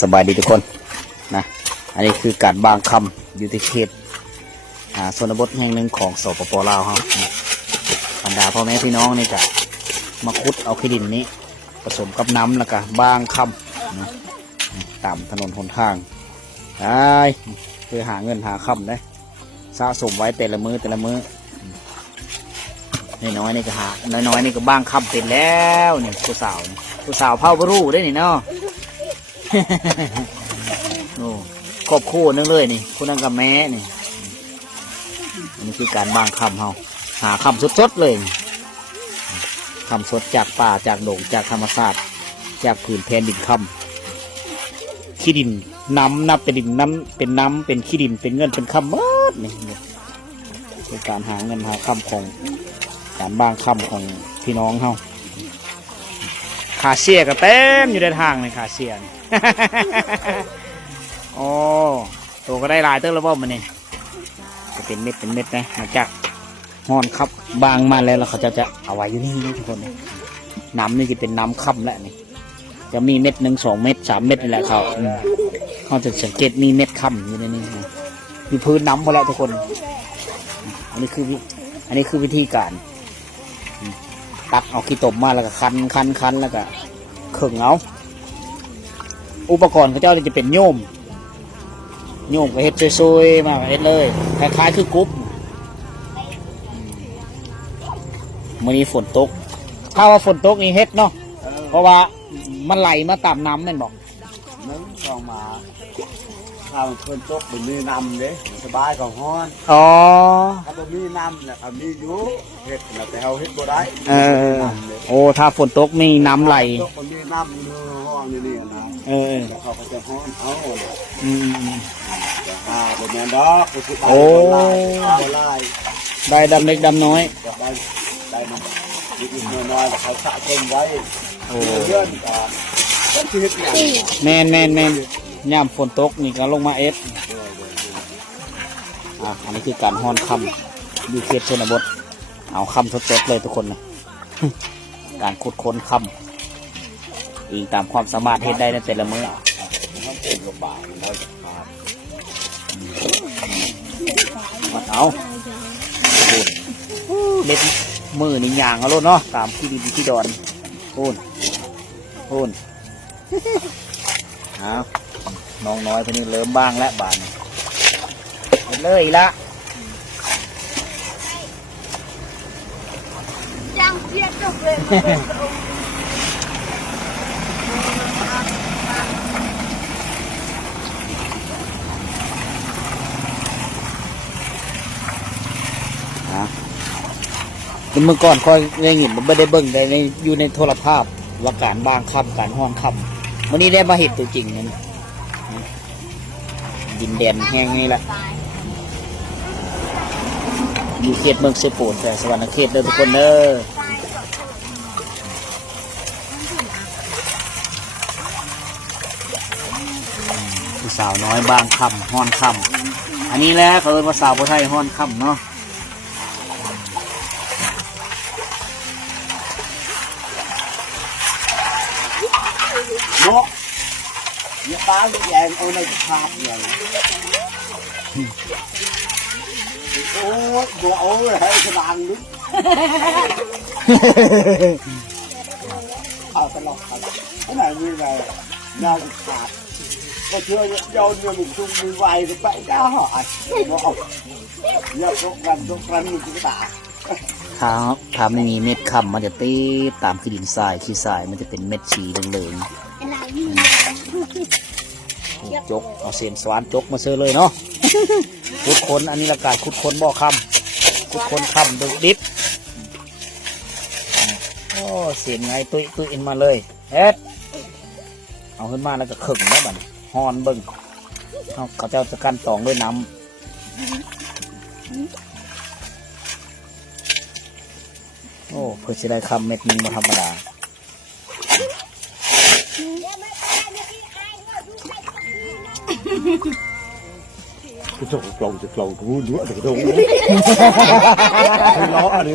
สบายดีทุกคนนะอันนี้คือการบางคำอยู่ที่เขตชนบทแห่งหนึ่งของสปป.ลาวครับบรรดาพ่อแม่พี่น้องนี่จะมาขุดเอาขี้ดินนี้ผสมกับน้ำแล้วก็บางคำนะตามถนนหนทางได้เพื่อหาเงินหาคำได้สะสมไว้แต่ละมือน้อยๆนี่ก็หาน้อยๆนี่ก็บางคำเป็นแล้วเนี่ยผู้สาวเผาบรูได้นี่เนาะ โอ้ครอบคู่นึงเลยนี่คุณนั่งกับแม่นี่อันนี้คือการบางคำเขาหาคำสดๆเลยคำสดจากป่าจากโด่งจากธรรมชาติจากผืนแผ่นดินคำขี้ดินน้ำนับเป็นดินน้ำเป็นขี้ดินเป็นเงินเป็นคำหมดนี่คือการหาเงินหาคำของการบางคำของพี่น้องเขาขาเสียก็เต็มอยู่ในทางเลยขาเสีย โอ้ตัวก็ได้ลายเต้นแล้วบ่มันนี่จะเป็นเม็ดนะหลังจากห่อนครับบางมาแล้วเขาจะเอาไว้อยู่นี่ทุกคนน้ำนี่จะเป็นน้ำค่ำแล้วนี่จะมีเม็ด1 2 เม็ด3 เม็ดนี่แหละเขาจะสังเกตมีเม็ดค่ำอยู่ในนี้มีพื้นน้ำพอแล้วทุกคนอันนี้คือวิธีการตักเอาขี้ตมมาแล้วก็คั้นแล้วก็เข่งเอาอุปกรณ์เขาเจ้าจะเป็นโยมก็เฮ็ดซวยๆมาเฮ็ดเลยคล้ายๆคือกรุ๊ปมื้อนี้ฝนตกถ้าว่าฝนตกนี่เฮ็ดเนาะเพราะว่ามันไหลมาตามน้ำนั่นบอกนึงสองมาถ้าฝนตกมันมีน้ำเลยสบายของฮ้อนอ๋อถ้ามันมีน้ำเนี่ยมีอยู่เฮ็ดแล้วแต่เฮาเฮ็ดบ่ได้โอ้ถ้าฝนตกมีน้ำไหลมันมีน้ำอยู่ห้องนี่นะเขาก็จะฮ้อนเอาเป็นแม่ดอกโอ้ได้ดำเล็กดำน้อยได้มันนิดๆน้อยๆเขาสะสมไว้เดือนก่อนต้นชีวิตเนี่ยแม่นย่ำฝนตกนี่ก็ลงมาอันนี้คือการฮ้อนคำอยู่เขตชนบทเอาคำสดๆเลยทุกคนนะ การขุดค้นคำอีกตามความสามารถเฮ็ดได้ในแต่ละมื้อมาเอาเล็ดมือนี่ยางเอาโลดเนาะตามที่ดินที่ดอนพูนเอาน้องน้อยคนนี้เริ่มบ้างแล้วบานเลยละจังเพียรจบเลยเมื่อก่อนค่อยได้ยินไม่ได้เบิ่งได้อยู่ในโทรภาพว่าการบางคำการห้องคำวันนี้ได้มาเห็นตัวจริงนั่นดินแดนแห้งนี่แหละอยู่เขตเมืองเซโปนแต่สวรรค์เขตเด้อทุกคนเด้อผู้สาวน้อยบางคำห้อนคำอันนี้แหละเขาเรียกว่าสาวผู้ไทยห้อนคำเนาะเนาะอย่าตาลูกแย่เอาในภาพอย่างโอ้ยบัวโอ้ยให้สว่างนิดเอาตลอดครับขนาดนี้เลยเงาขาดก็เชื่อโยนเงินหมุนทุ่งมือไวไปได้หรอบอกอย่าตกกันมันจะตายถ้าไม่มีเม็ดคำมันจะตีตามขี้ดินทรายขี้ทรายมันจะเป็นเม็ดสีเหลืองๆจกเอาเศษสวานจกมาเซอเลยเนาะขุดค้นอันนี้ละกาศขุดค้นบ่อคำขุดค้นคำดึกดิบโอ้เสียงไงตุ้ยอินมาเลยเฮ็ดเอาขึ้นมาแล้วก็ขึงแล้วบัดฮอนเบิ้งเขาจะกันตองด้วยน้ำโอ้เพื่อจะได้คำเม็ดนึงมาธรรมดาจะกลองรู้ด้วยจะกลองล้ออะไร